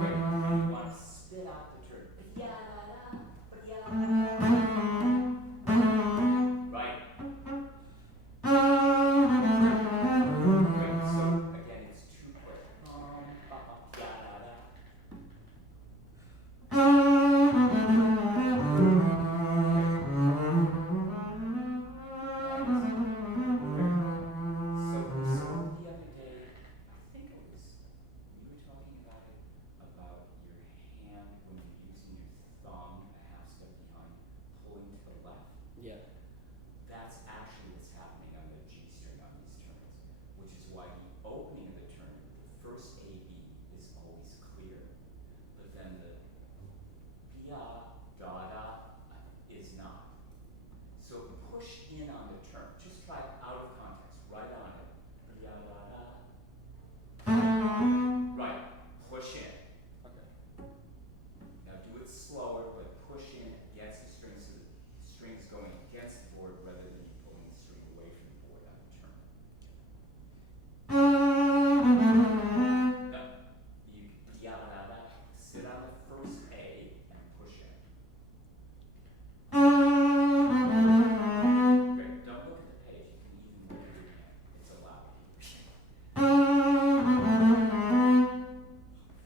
Great. You want to spit out the turn. Right. Great. So again, it's too quick. So we spoke the other day, I think it was, we were talking about it, about your hand when you're using your thumb a half step behind, pulling to the left. Yeah. That's actually what's happening on the G string on these turns, which is why the opening of the turn, the first A, B is always clear, but then the bia, da, da is not. So push in on the turn. Just try it out of context, right on it. Bia, da, da. Right, push in. Okay. Now do it slower, but push in against the string so the string's going against the board rather than you pulling the string away from the board on the turn. Now, you sit on the first A and push in. Great, don't look at the page, you can even look at your hand. It's allowed.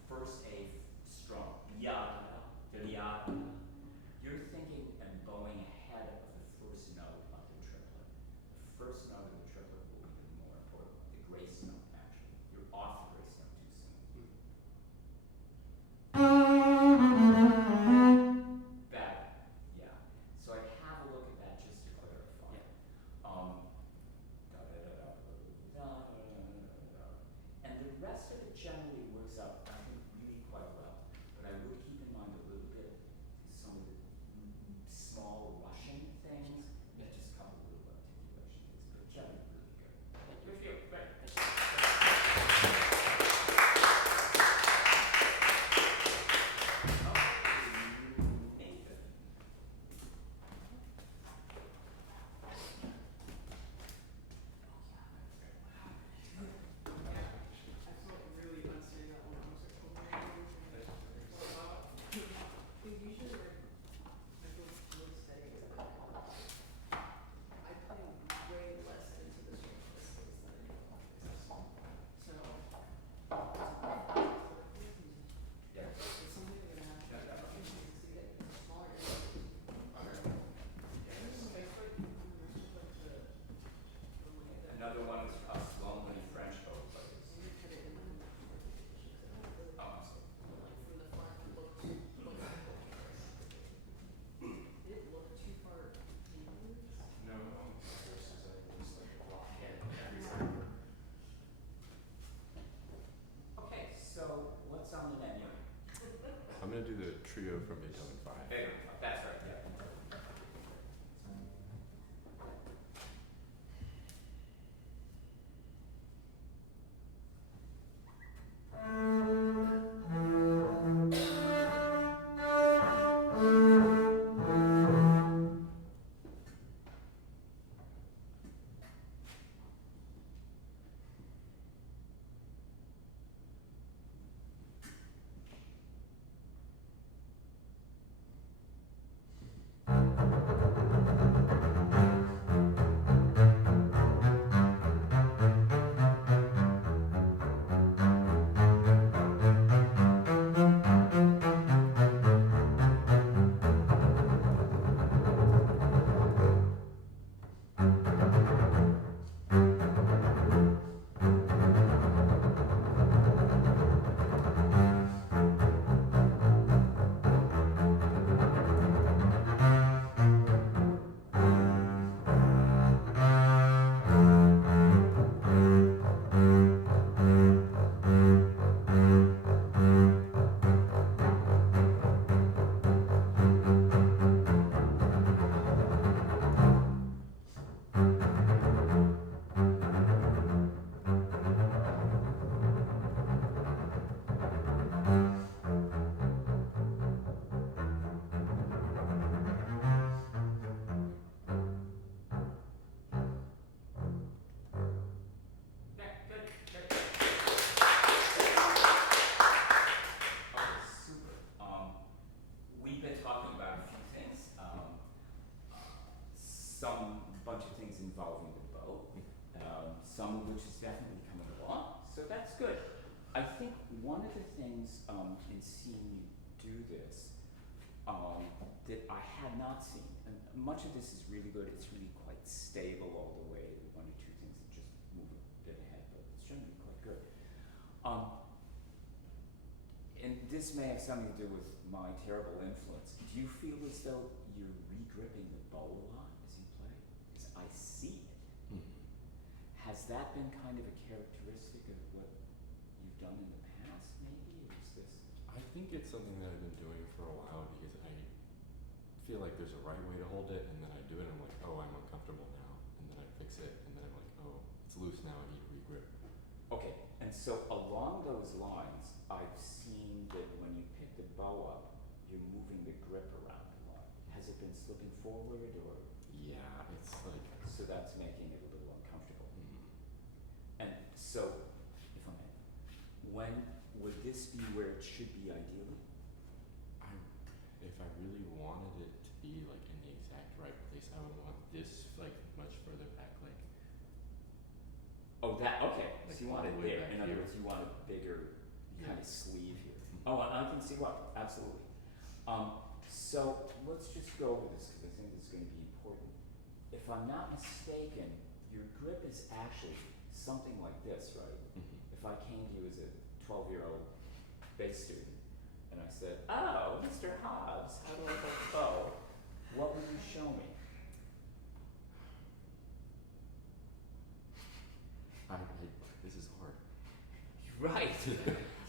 First A strong. You're thinking and bowing ahead of the first note of the triplet. The first note of the triplet will be the more important, the grace note actually. You're off the grace note too soon. Better, yeah. So I'd have a look at that just to clarify. Yeah. And the rest of it generally works out, I think, really quite well. But I would keep in mind a little bit some of the small Russian things that just come with little articulation things, but generally really good. Good for you. Great. Nathan. I felt really unsteady that one. I was like, because usually like I feel really steady with that. I play way less into the string of this than I do on this. So Yeah. it's something that I have to get smaller. So I feel like Another one is us lonely French folk players. Oh, so from the front it looked too far inwards. No, versus just like a block hand every time. okay, so what's on the menu? I'm gonna do the trio from Beethoven 5. That's right, yeah. involving the bow, some of which is definitely coming along, so that's good. I think one of the things in seeing you do this that I had not seen, and much of this is really good, it's really quite stable all the way, one or two things that just move a bit ahead, but it's generally quite good. And this may have something to do with my terrible influence. Do you feel as though you're re-gripping the bow a lot as you play? Because I see it. Mm-hmm. Has that been kind of a characteristic of what you've done in the past, maybe, or is this? I think it's something that I've been doing for a while because I feel like there's a right way to hold it, and then I do it and I'm like, oh, I'm uncomfortable now, and then I fix it, and then I'm like, oh, it's loose now, I need to re-grip. Okay, and so along those lines, I've seen that when you pick the bow up, you're moving the grip around a lot. Has it been slipping forward, or? Yeah, it's like, So that's making it a little uncomfortable. And so, if I may, when would this be where it should be ideally? if I really wanted it to be like in the exact right place, I would want this like much further back, like. Oh, that, okay, Like so you all want it the way there, back in other here. words, you want a bigger kind Yeah. of sleeve here. Mhm. Oh, I can see why, absolutely. So let's just go over this because I think this is going to be important. If I'm not mistaken, your grip is actually something like this, right? Mhm. If I came to you as a 12-year-old bass student and I said, oh, Mr. Hobbs, how do I hold the bow? What would you show me? This is hard. Right.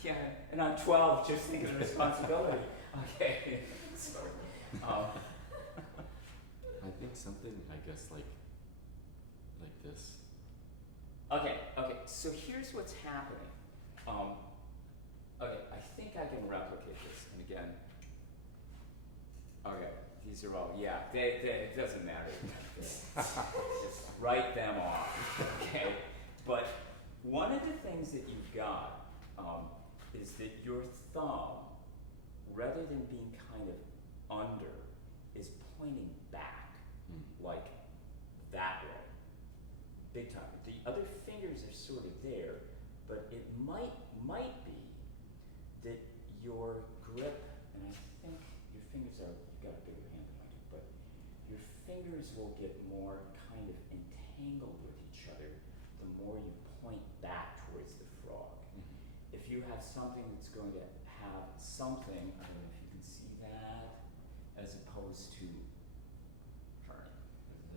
Yeah, and I'm 12, just think of the responsibility. Okay. So, I think something, I guess, like this. okay, so here's what's happening. Okay, I think I can replicate this, and again, okay, these are all, yeah, it doesn't matter. Just write them off, okay? But one of the things that you've got is that your thumb, rather than being kind of under, is pointing back, like that way, big time. The other fingers are sort of there, but it might be that your grip, and I think your fingers are, you've got a bigger hand than I do, but your fingers will get more kind of entangled with each other the more you point back towards the frog. If you have something that's going to have something, I don't know if you can see that, as opposed to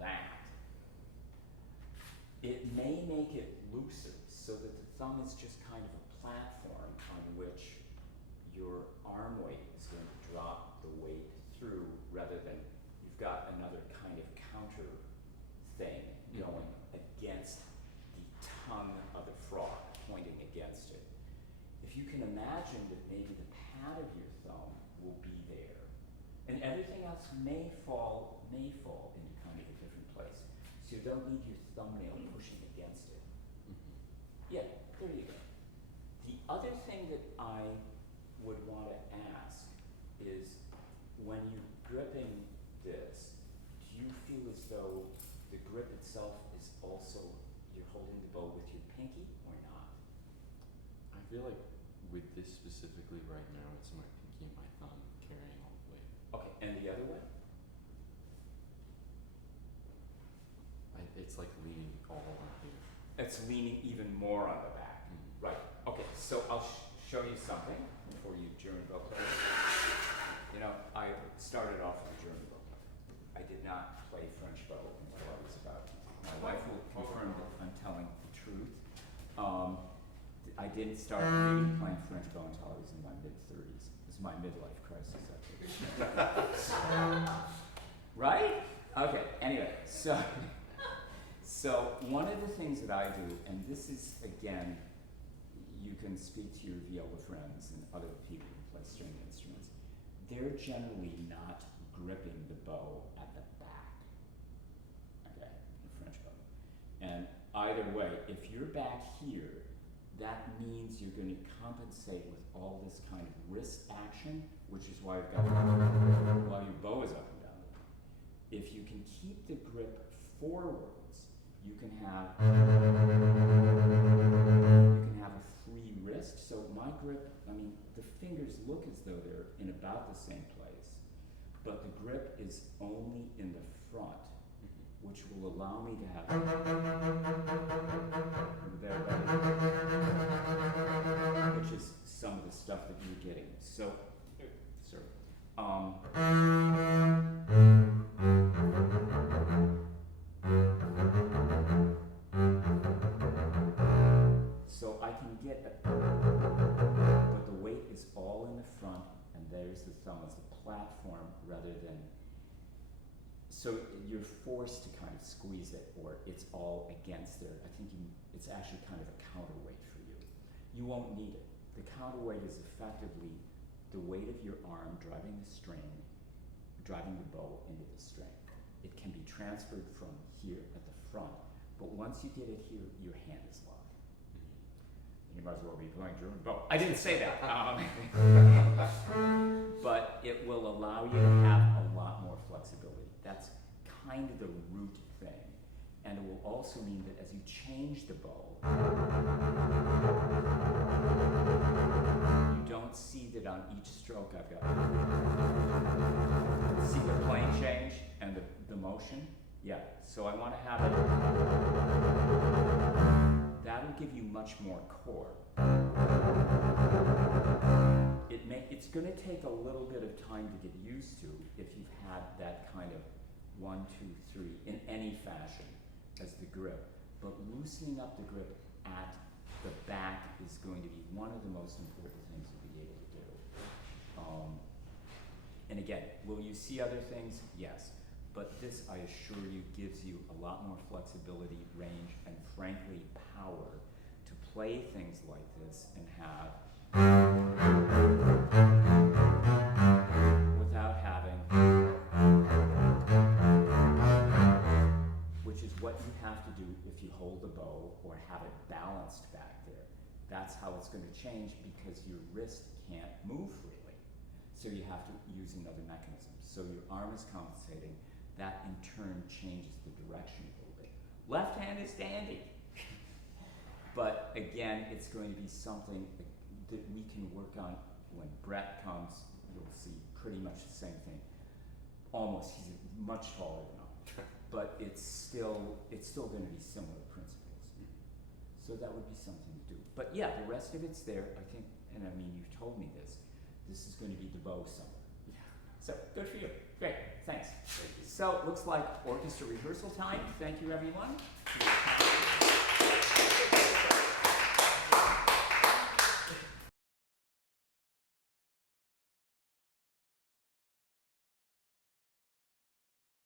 that, it may make it looser so that the thumb is just kind of a platform on which your arm weight is going to drop the weight through, rather than you've got another kind of counter thing going against the tongue of the frog, pointing against it. If you can imagine that maybe the pad of your thumb will be there, and everything else may fall into kind of a different place. So you don't need your thumbnail pushing against it. Yeah, there you go. The other thing that I would want to ask is, when you're gripping this, do you feel as though the grip itself is also, you're holding the bow with your pinky or not? I feel like with this specifically right now, it's my pinky and my thumb carrying all the weight. Okay, and the other way? It's like leaning all on here. It's leaning even more on the back. Right, okay, so I'll show you something for you German bow players. You know, I started off as a German bow player. I did not play French bow until I was about, my wife will confirm that I'm telling the truth. I didn't start really playing French bow until I was in my mid-30s. It was my midlife crisis, I think. Right? Okay, anyway, so one of the things that I do, and this is, again, you can speak to your viola friends and other people who play string instruments, they're generally not gripping the bow at the back, okay, the French bow. And either way, if you're back here, that means you're going to compensate with all this kind of wrist action, which is why you've got while your bow is up and down. If you can keep the grip forwards, you can have a free wrist. So my grip, I mean, the fingers look as though they're in about the same place, but the grip is only in the front, which will allow me to have which is some of the stuff that you're getting. So, sorry. So I can get but the weight is all in the front, and there's the thumb as the platform rather than. So you're forced to kind of squeeze it, or it's all against there. I think it's actually kind of a counterweight for you. You won't need it. The counterweight is effectively the weight of your arm driving the string, driving the bow into the string. It can be transferred from here at the front, but once you get it here, your hand is locked. You might as well be playing German bow. I didn't say that. But it will allow you to have a lot more flexibility. That's kind of the root thing. And it will also mean that as you change the bow, you don't see that on each stroke I've got. See the plane change and the motion? Yeah, so I want to have it. That'll give you much more core. It's going to take a little bit of time to get used to if you've had that kind of 1, 2, 3 in any fashion as the grip. But loosening up the grip at the back is going to be one of the most important things you'll be able to do. And again, will you see other things? Yes. But this, I assure you, gives you a lot more flexibility, range, and frankly, power to play things like this and have without having, which is what you have to do if you hold the bow or have it balanced back there. That's how it's going to change because your wrist can't move freely. So you have to use another mechanism. So your arm is compensating. That in turn changes the direction a little bit. Left hand is dandy. But again, it's going to be something that we can work on when Brett comes. You'll see pretty much the same thing. Almost, he's much taller than I. But it's still going to be similar principles. So that would be something to do. But yeah, the rest of it's there, I think, and I mean, you've told me this. This is going to be the bow somewhere. Yeah. So good for you. Great, thanks. So it looks like orchestra rehearsal time. Thank you, everyone.